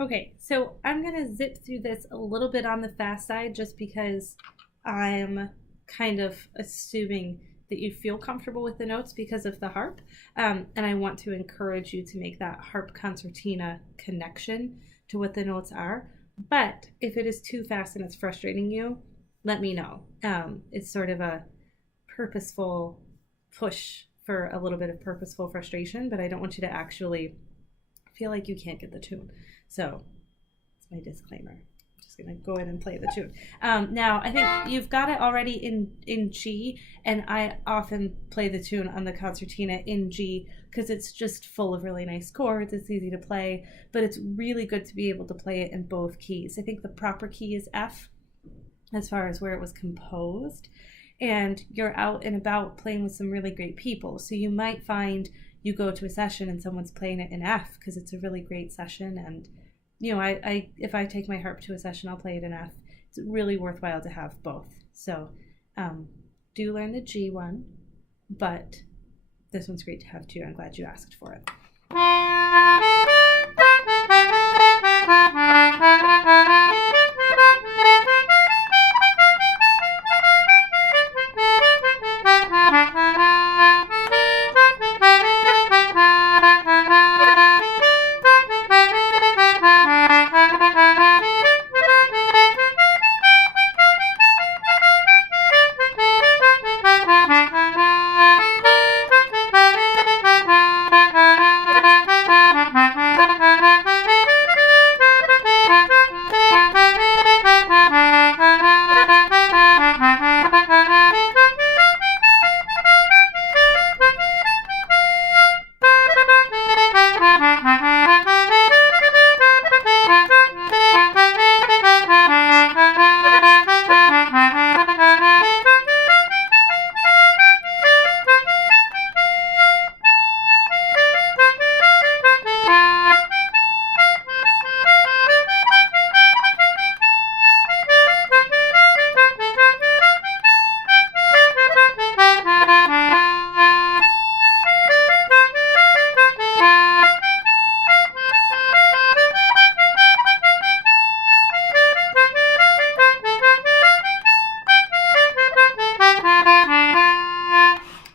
Okay, so I'm gonna zip through this a little bit on the fast side just because I'm kind of assuming that you feel comfortable with the notes because of the harp. And I want to encourage you to make that harp concertina connection to what the notes are. But if it is too fast and it's frustrating you, let me know. It's sort of a purposeful push for a little bit of purposeful frustration, but I don't want you to actually feel like you can't get the tune. So that's my disclaimer. I'm just gonna go ahead and play the tune. Now I think you've got it already in G, and I often play the tune on the concertina in G because it's just full of really nice chords. It's easy to play, but it's really good to be able to play it in both keys. I think the proper key is F as far as where it was composed, and you're out and about playing with some really great people. So you might find you go to a session and someone's playing it in F because it's a really great session. And, you know, I if I take my harp to a session, I'll play it in F. It's really worthwhile to have both. So do learn the G one, but this one's great to have too. I'm glad you asked for it.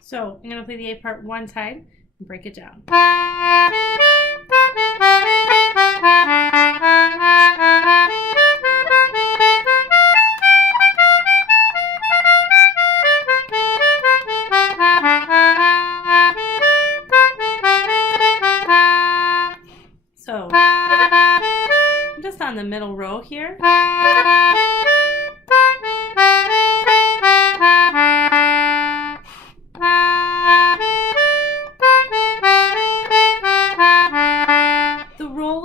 So I'm going to play the A part one time and break it down. So I'm just on the middle row here.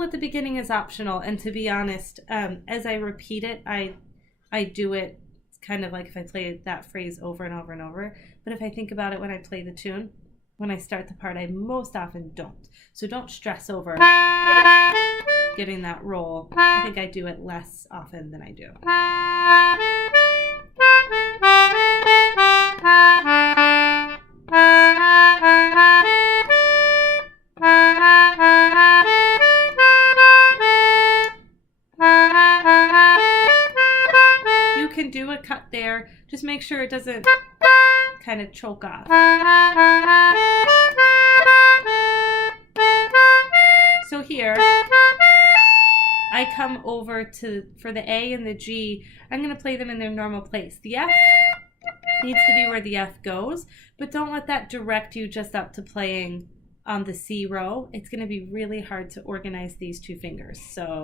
At the beginning is optional, and to be honest, as I repeat it, I do it kind of like if I play that phrase over and over and over. But if I think about it when I play the tune, when I start the part, I most often don't. So don't stress over getting that roll. I think I do it less often than I do. Do a cut there, just make sure it doesn't kind of choke off. So here I come over for the A and the G, I'm going to play them in their normal place. The F needs to be where the F goes, but don't let that direct you just up to playing on the C row. It's going to be really hard to organize these two fingers. So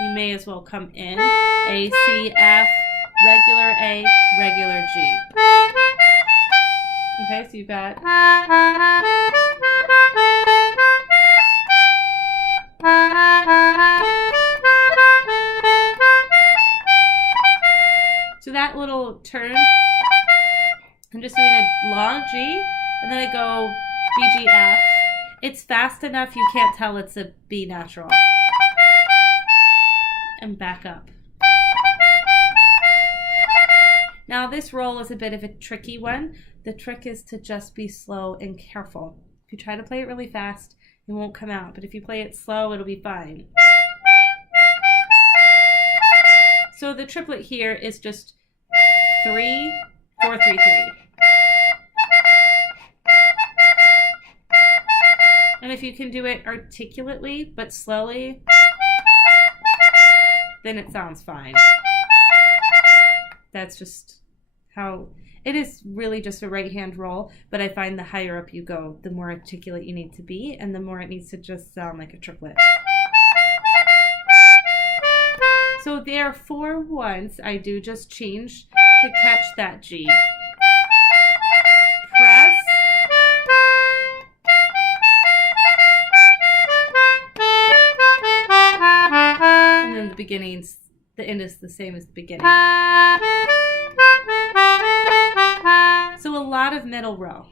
you may as well come in, A, C, F, regular A, regular G. Okay, so you've got so that little turn, I'm just doing a long G, and then I go B, G, F. It's fast enough you can't tell it's a B natural. And back up. Now this roll is a bit of a tricky one. The trick is to just be slow and careful. If you try to play it really fast, it won't come out. But if you play it slow, it'll be fine. So the triplet here is just 3, 4, 3, 3. And if you can do it articulately but slowly, then it sounds fine. That's just how it is. Really just a right hand roll, but I find the higher up you go, the more articulate you need to be, and the more it needs to just sound like a triplet. So there, for once, I do just change to catch that G. Press. And then the end is the same as the beginning. So a lot of middle row.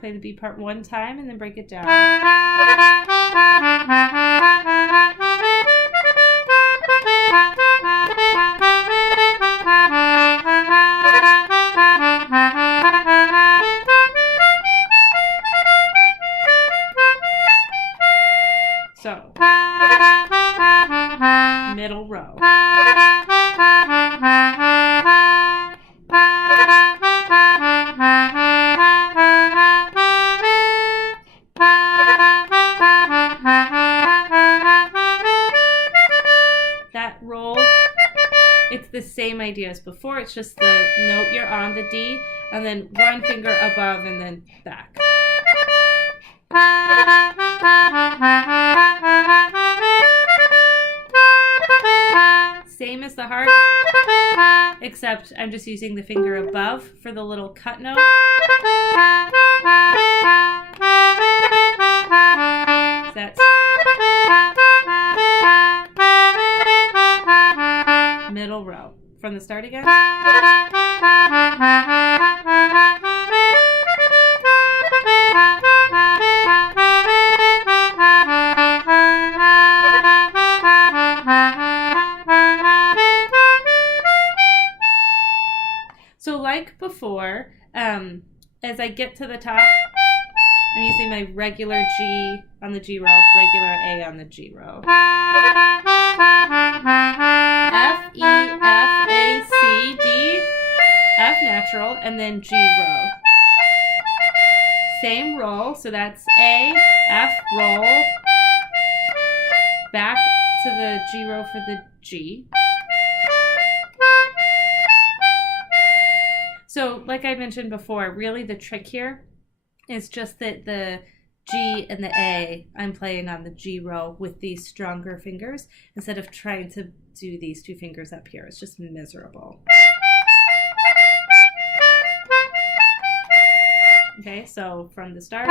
Play the B part one time and then break it down. So, middle row. That roll, it's the same idea as before. It's just the note you're on, the D, and then one finger above and then back. Same as the harp, except I'm just using the finger above for the little cut note. That's middle row. From the start again. So like before, as I get to the top, I'm using my regular G on the G row, regular A on the G row. F, E, F, A, C, D, F natural, and then G row. Same roll, so that's A, F, roll, back to the G row for the G. So like I mentioned before, really the trick here is just that the G and the A, I'm playing on the G row with these stronger fingers instead of trying to do these two fingers up here. It's just miserable. Okay, so from the start.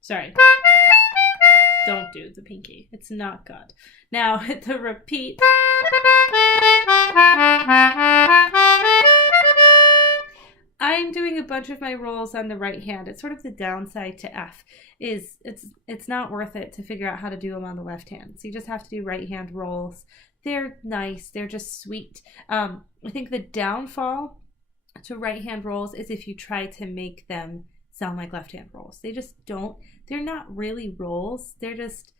Sorry. Don't do the pinky. It's not good. Now hit the repeat. I'm doing a bunch of my rolls on the right hand. It's sort of the downside to F is it's not worth it to figure out how to do them on the left hand. So you just have to do right hand rolls. They're nice. They're just sweet. I think the downfall to right hand rolls is if you try to make them sound like left hand rolls. They just don't. They're not really rolls. They're just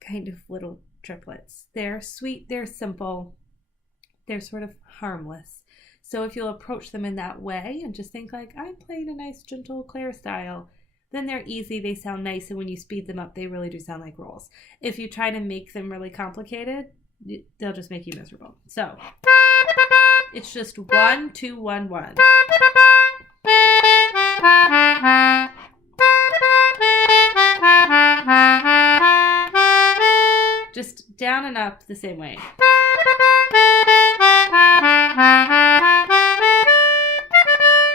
kind of little triplets. They're sweet. They're simple. They're sort of harmless. So if you'll approach them in that way and just think like, I'm playing a nice, gentle Claire style, then they're easy, they sound nice, and when you speed them up, they really do sound like rolls. If you try to make them really complicated, they'll just make you miserable. So it's just 1, 2, 1, 1. down and up the same way.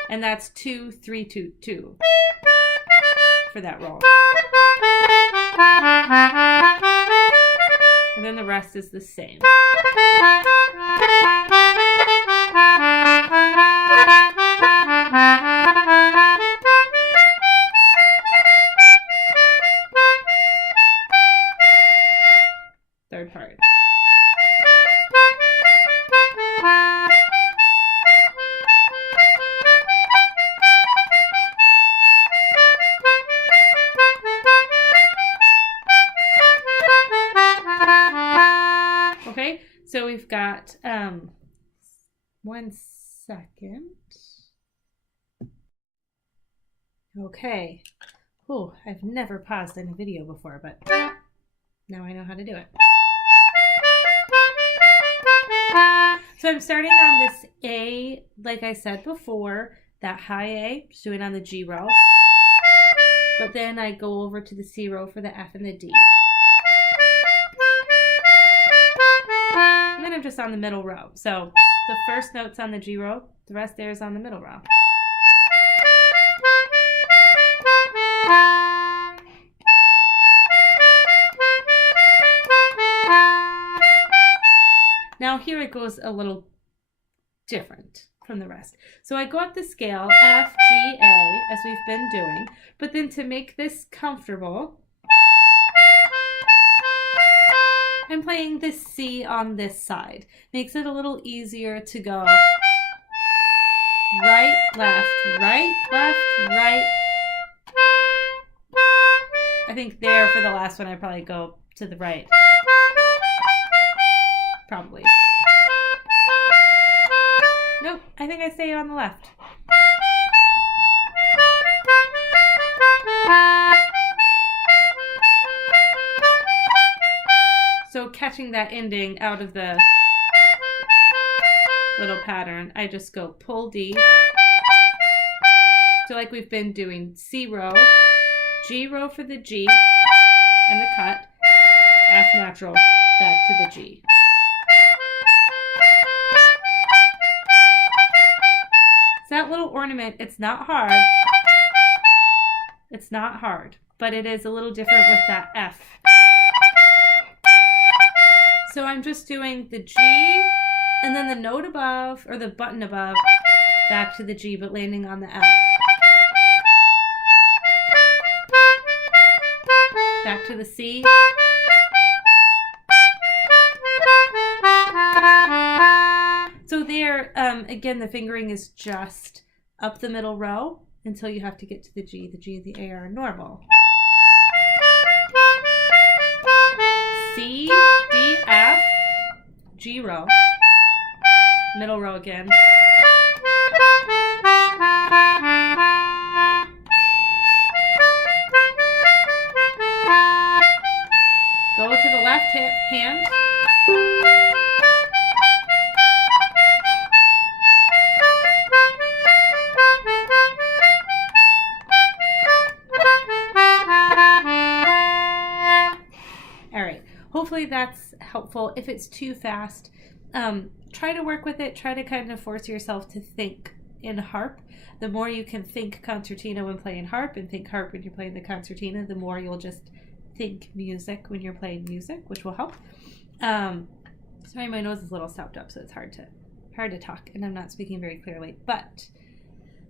And that's 2, 3, 2, 2 for that roll. And then the rest is the same. Third part. Okay, so we've got 1 second. Okay. Oh, I've never paused in a video before, but now I know how to do it. So I'm starting on this A, like I said before, that high A, just doing on the G row. But then I go over to the C row for the F and the D. And then I'm just on the middle row. So the first note's on the G row, the rest there is on the middle row. Now here it goes a little different from the rest. So I go up the scale, F, G, A, as we've been doing, but then to make this comfortable, I'm playing the C on this side. Makes it a little easier to go right, left, right, left, right. I think there for the last one I probably go to the right. Probably. Nope, I think I stay on the left. So catching that ending out of the little pattern, I just go pull D. So like we've been doing, C row, G row for the G and the cut, F natural, back to the G. So that little ornament, it's not hard. It's not hard, but it is a little different with that F. So I'm just doing the G and then the note above, or the button above, back to the G, but landing on the F. Back to the C. So there, again, the fingering is just up the middle row until you have to get to the G. The G and the A are normal. C, D, F, G row, middle row again. Go to the left hand. Hopefully that's helpful. If it's too fast, try to work with it. Try to kind of force yourself to think in harp. The more you can think concertina when playing harp and think harp when you're playing the concertina, the more you'll just think music when you're playing music, which will help. Sorry, my nose is a little stopped up, so it's hard to talk, and I'm not speaking very clearly. But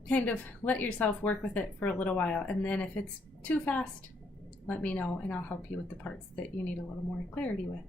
kind of let yourself work with it for a little while, and then if it's too fast, let me know and I'll help you with the parts that you need a little more clarity with.